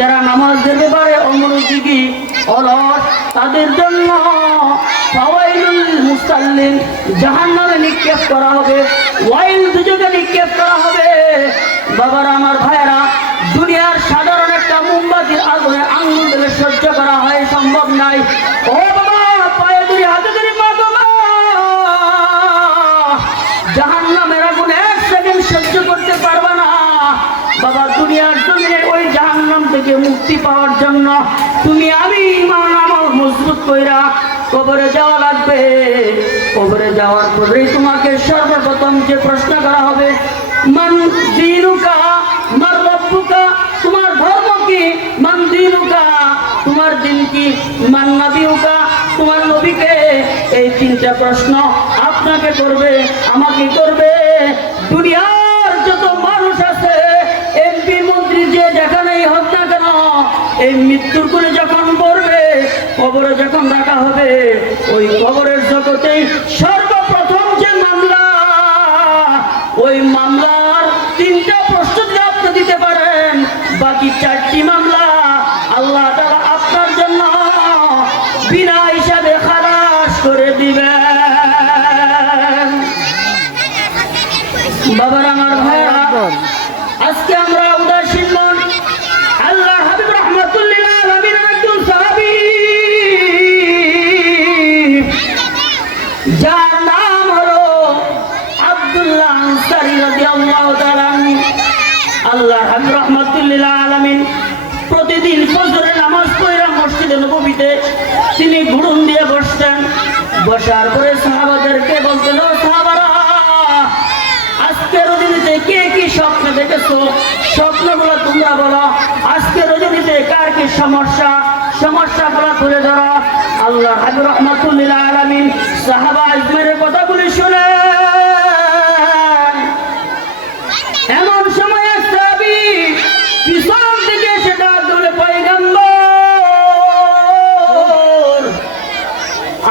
যারা নামাজের ব্যাপারে অমনোযোগী অলস তাদের জন্য ফাওয়াইলুল মুসাল্লিন জাহান্নামে নিক্ষেপ করা হবে, ওয়াইল দুজকে নিক্ষেপ করা হবে। বাবারা আমার ভাইয়েরা, দুনিয়ার সাধারণ একটা মোমবাতির আগুনে আঙ্গুল দিলে সহ্য করা হয়, সম্ভব নাই। ও বাবা, পায়ে ধরে হাতে ধরে মা বাবা, জাহান্নামের আগুন এক সেকেন্ড সহ্য করতে পারবে না। বাবা, দুনিয়ার জমিনে ওই জাহান্নাম থেকে মুক্তি পাওয়ার জন্য তুমি আমি ইমান আমল মজবুত কইরা কবরে যাওয়া লাগবে। কবরে যাওয়ার পরেই তোমাকে সর্বপ্রথম যে প্রশ্ন করা হবে, মান দীনুকা মার রব্বুকা, তোমার ধর্ম কি? মান দীনুকা, তোমার দিন কি? মান নবিউকা, তোমার নবীকে? এই তিনটা প্রশ্ন আপনাকে করবে, আমাকে করবে। দুনিয়ার যত মানুষ আছে, এমপি মন্ত্রী যে যেখানেই হোক না কেন, এই মৃত্যুর করে যখন পড়বে, কবরে যখন রাখা হবে, ওই কবরের জগতেই সর্বপ্রথম যে মামলা, ওই মামলার তিনটা প্রশ্ন যদি আপনি দিতে পারেন, বাকি চারটি মামলা আল্লাহ তাআলা আপনার জন্য বিনা হিসাবে খালাস করে দিবেন। বাবার আমার ভাইরা, আজকে আমরা উদাসীন মন, আল্লাহ হাবিব রাহমাতুল্লিল আলামিনের একজন সাহাবী, যার নাম হলো আব্দুল্লাহ আনসারী রাদিয়াল্লাহু তাআলা আনহু। আল্লাহ হাবিব রাহমাতুল্লিল আলামিন প্রতিদিন ফজরের নামাজ পড়ে মসজিদে নববীতে তিনি ঘুরুন দিয়ে বসতেন। বসার পরে সাহাবাদেরকে বলতেন, ও সাহাবারা, আজকে রজনীতে কে কি স্বপ্ন দেখেছো? স্বপ্নগুলো তোমরা বলো। আজকে রজনীতে কার কি সমস্যা? সমস্যাগুলো তুলে ধরো। আল্লাহ হাবিব রাহমাতুল্লিল আলামিন সাহাবা আজমেরের কথাগুলি শুনে এমন সময় এক সাহাবী পিছন থেকে সেটা বলে, পয়গম্বর,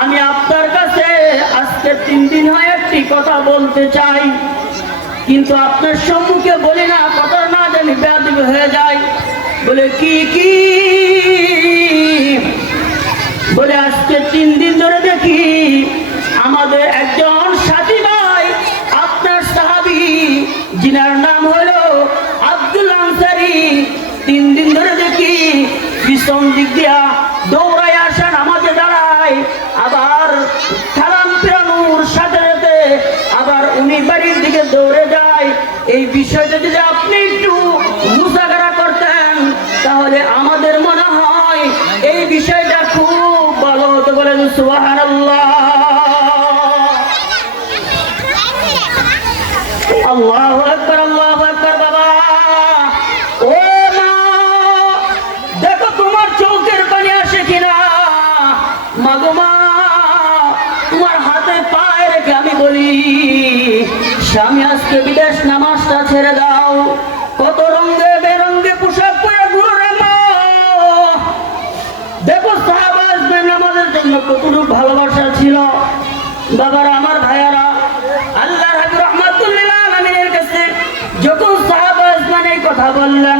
আমি আপনার কাছে আজকে 3 দিন হয় একটি কথা বলতে চাই, কিন্তু আপনার সম্মুখে বলি না, কথা না জানি বেয়াদবি হয়ে যায়। বলে কি কি? বলে আজকে 3 দিন ধরে দেখি আমাদের একজন সাথী ভাই, আপনার সাহাবী, যিনার নাম হলো আব্দুল আনসারী, 3 দিন ধরে দেখি পিছন দিক দিয়া দৌড়ায় আসা, নামাজে দাঁড়ায়, আবার সালাম ফেরানোর সাথে সাথে আবার উনি বাড়ির দিকে দৌড়ে যায়। এই বিষয়টা যদি আপনি একটু মুসাকারা করতেন, তাহলে আমাদের মনে হয় এই বিষয়টা খুব ভালো হতো। বলেন সুবহানাল্লাহ। আল্লাহু আকবার, আল্লাহু আকবার। বাবা, ও মা, দেখো তোমার চোখের পানি আসে কিনা। মাগো মা, তোমার হাতে পায়ে রেখে আমি বলি, স্বামী আজকে বিদেশ নামাজটা ছেড়ে দাও। কত রঙে বেরঙে পোশাক পরে ঘুরো রে মা। দেখো সাহাবা আজমের নামাজের জন্য কতটুকু ভালোবাসা ছিল। বাবারা আমার ভাইয়ারা, আল্লাহর হাবিব রাহমাতুল্লিল আলামিনের কাছে যখন সাহাবা আজমান এই কথা বললেন,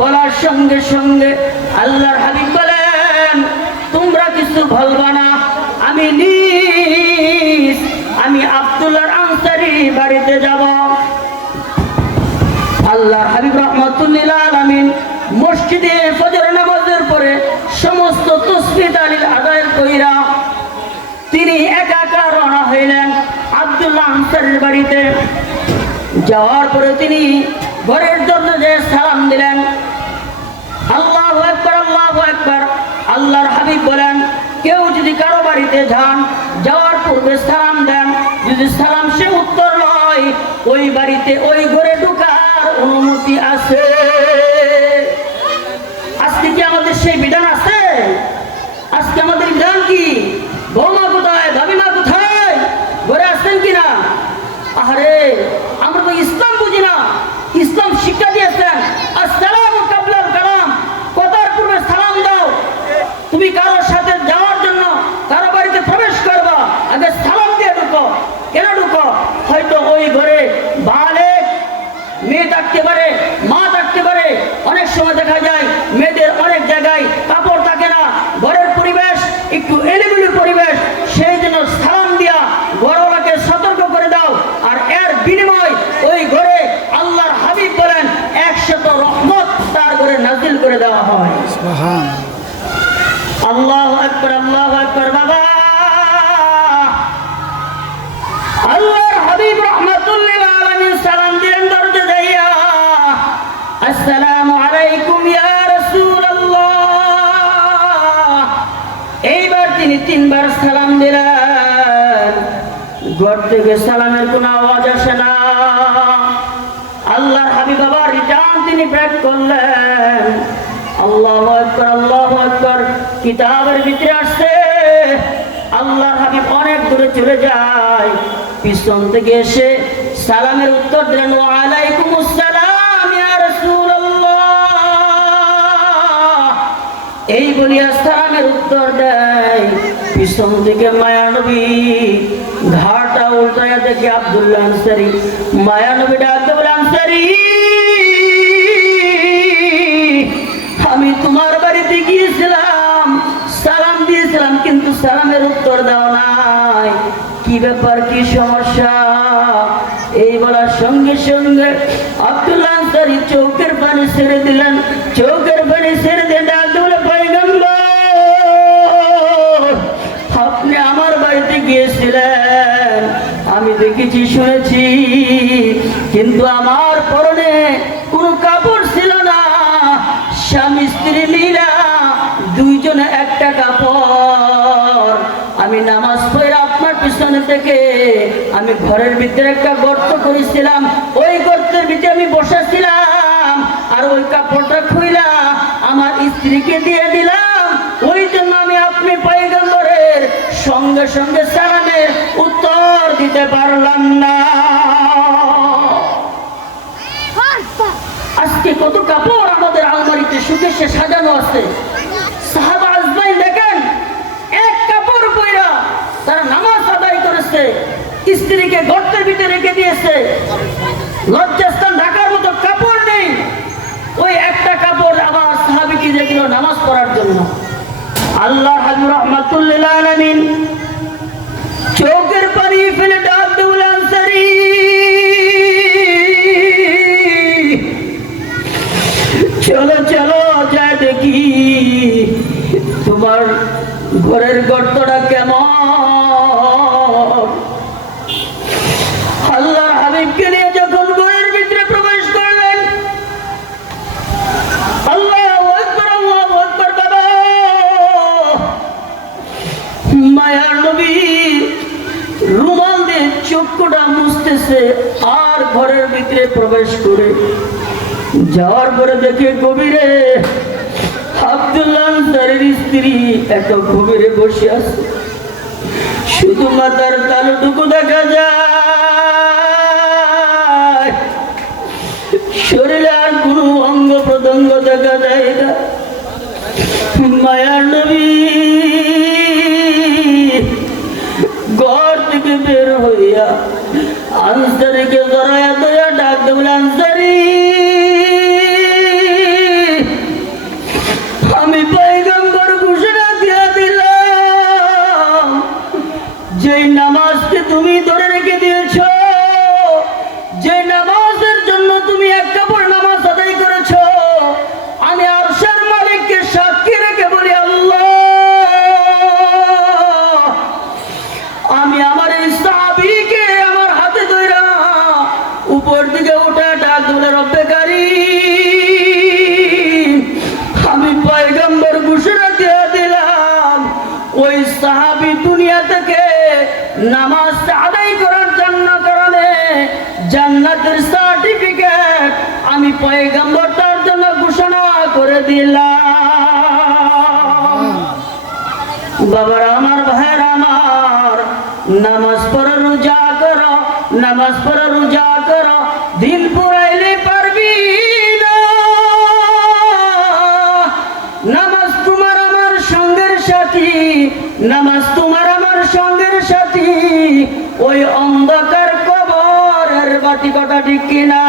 বলার সঙ্গে সঙ্গে আল্লাহর হাবিব বলেন, তোমরা কিছু বলবা না, আমি আব্দুল্লাহ আনসারী বাড়িতে যাব। আল্লাহর হাবিব রাহমাতুল্লিল আলামিন মসজিদে ফজর নামাজের পরে সমস্ত তাসবিহ তাহলিল আদায় কইরা তিনি একা একা রওনা হইলেন আব্দুল্লাহ আনসারীর বাড়িতে। যাওয়ার পরে তিনি ঘরের দরজায় সালাম দিলেন। আল্লাহু আকবার, আল্লাহু আকবার। আল্লাহর হাবিব বলেন, কেউ যদি কারো বাড়িতে যান, যাওয়ার পূর্বে সালাম দেন, যদি সালাম সে উত্তর নয়, ওই বাড়িতে ওই ঘরে ঢোকার অনুমতি আছে। আজকে কি আমাদের সেই বিধান আছে? আজকে আমাদের বিধান কি? বৌমা কোথায়, দামিমা কোথায়, ঘরে আসছেন কিনা? আরে আমরা তো ইসলাম বুঝি না। ইসলাম শিক্ষা দিয়েছেন আসসালামু কাবলাল কালাম, কথার পূর্বে সালাম দাও। তুমি কারোর সাথে যাওয়ার জন্য কারো বাড়িতে প্রবেশ করবা, আগে সালাম দিয়ে ঢুকো। কেন ঢুকো? হয়তো ওই ঘরে বালেক মেয়ে থাকতে পারে, মা থাকতে পারে। অনেক সময় দেখা যায় মেয়েদের আল্লাহু আকবার বাবা। আল্লাহর হাবিব রাহমাতুল লিল আলামিন সালাম দিলেন দরজা দিয়া, আসসালামু আলাইকুম ইয়া রাসূলুল্লাহ। এইবার তিনি তিনবার সালাম দিলেন। ঘর থেকে সালামের কোনো আওয়াজ আসে না। আল্লাহর হাবিব বাবা রিটার্ন তিনি ব্যাক করলেন। আল্লাহু আকবার। কিতাবের ভিতরে আসছে আল্লাহর হাবিব অনেক দূরে চলে যায়, পিছন থেকে এসে সালামের উত্তর দিলেন, ওয়া আলাইকুমুস সালাম ইয়া রাসূলুল্লাহ। এই বলিয়া সালামের উত্তর দেয়। পিছন থেকে মায়া নবী ঘাড়টা উল্টায়া দেখে আব্দুল্লাহ আনসারী। মায়া নবী আব্দুল্লাহ আনসারী, আমি তোমার বাড়িতে গিয়েছিলাম, সালাম দিয়েছিলাম, কিন্তু সালামের উত্তর দাও নাই, কি ব্যাপার, কি সমস্যা? এই বলার সঙ্গে সঙ্গে আব্দুল্লাহ আনসারী চোখের পানি ছেড়ে দিলেন। চোখের পানি ছেড়ে দিলেন, আব্দুল্লাহ পয়গম্বর, আপনি আমার বাড়িতে গিয়েছিলেন, আমি দেখেছি, শুনেছি, কিন্তু আমার পরনে কোনো কাপড় ছিল না। স্বামী স্ত্রী মিলা দুইজনে একটা কাপড়। আমি নামাজ পড়ে আপনার পিছনে থেকে আমি ঘরের ভিতরে একটা গর্ত করেছিলাম, ওই গর্তের ভিতরে আমি বসেছিলাম, আর ওই কাপড়টা খুইলা আমার স্ত্রীকে দিয়ে দিলাম। ওই জন্য আমি আপনি পয়গম্বরের সঙ্গে সঙ্গে সালামের উত্তর দিতে পারলাম না। আজকে কত কাপড় আমাদের আলমারিতে সুকেশে সাজানো আছে। সাহাবা আজমাইন দেখেন, এক কাপড় পয়রা তারা নামাজ আদায় করেছে, স্ত্রীকে গর্তের ভিতরে রেখে দিয়েছে। লজ্জাস্থান ঢাকার মতো কাপড় নেই, ওই একটা কাপড় আবার সাহাবীকে দিয়ে দিল নামাজ পড়ার জন্য। আল্লাহ হাবিব রাহমাতুল লিল আলামিন চোখের পানি ফেলে ডাক দিলেন, আনসারী, চলো চলো যায় দেখি তোমার ঘরের গর্তটা কেমন। আল্লাহর হাবিবকে নিয়ে যখন ঘরের ভিতরে প্রবেশ করলেন, আল্লাহু আকবার বাবা। মায়ার নবী রুমাল দিয়ে চক্ষুটা মুছতেছে, আর ঘরের ভিতরে প্রবেশ করে যাওয়ার পরে দেখে গভীরে আব্দুল্লাহ আনসারীর স্ত্রী এত গভীরে বসে আছে, শুধু মাথার তালুটুকু দেখা যায়, শরীরে আর কোনো অঙ্গ প্রত্যঙ্গ দেখা যায় না। মায়ার নবী ঘর থেকে বের হইয়া আনসারীকে জড়াইয়া দয়া ডাক দেবেন, আনসারী, আমি পয়গম্বর ঘোষণা দিয়া দিলাম, যেই নামাজকে তুমি ধরে রেখে দিয়েছ, যে নামাজের জন্য তুমি এক কাপড় নামাজ আদায় করেছ, আমি আরশের মালিককে সাক্ষী রেখে বলি, আল্লাহ, আমি আমার এই সাহাবীকে আমার হাতে ধইরা উপর দিকে উঠে ডাক দিলে, রব্বে কারীম, আমি পয়গম্বর ঘোষণা দিয়ে দিলাম, ওই সাহাবী দুনিয়া থেকে নামাজ আদায় করার জন্য কারণে জান্নাতের সার্টিফিকেট আমি পয়গম্বর তার জন্য ঘোষণা করে দিলাম। বাবার আমার, ভাইয়ের আমার, নামাজ পড়ো, রোজা করো, নামাজ পড়ো, রোজা করো, দিন পুরাইলে পারবি না। নামাজ তোমার আমার সঙ্গের সাথী, নামাজ তোমার আমার সঙ্গের সাথী, ওই অন্ধকার কবরের বাতি কটা ঠিক কিনা?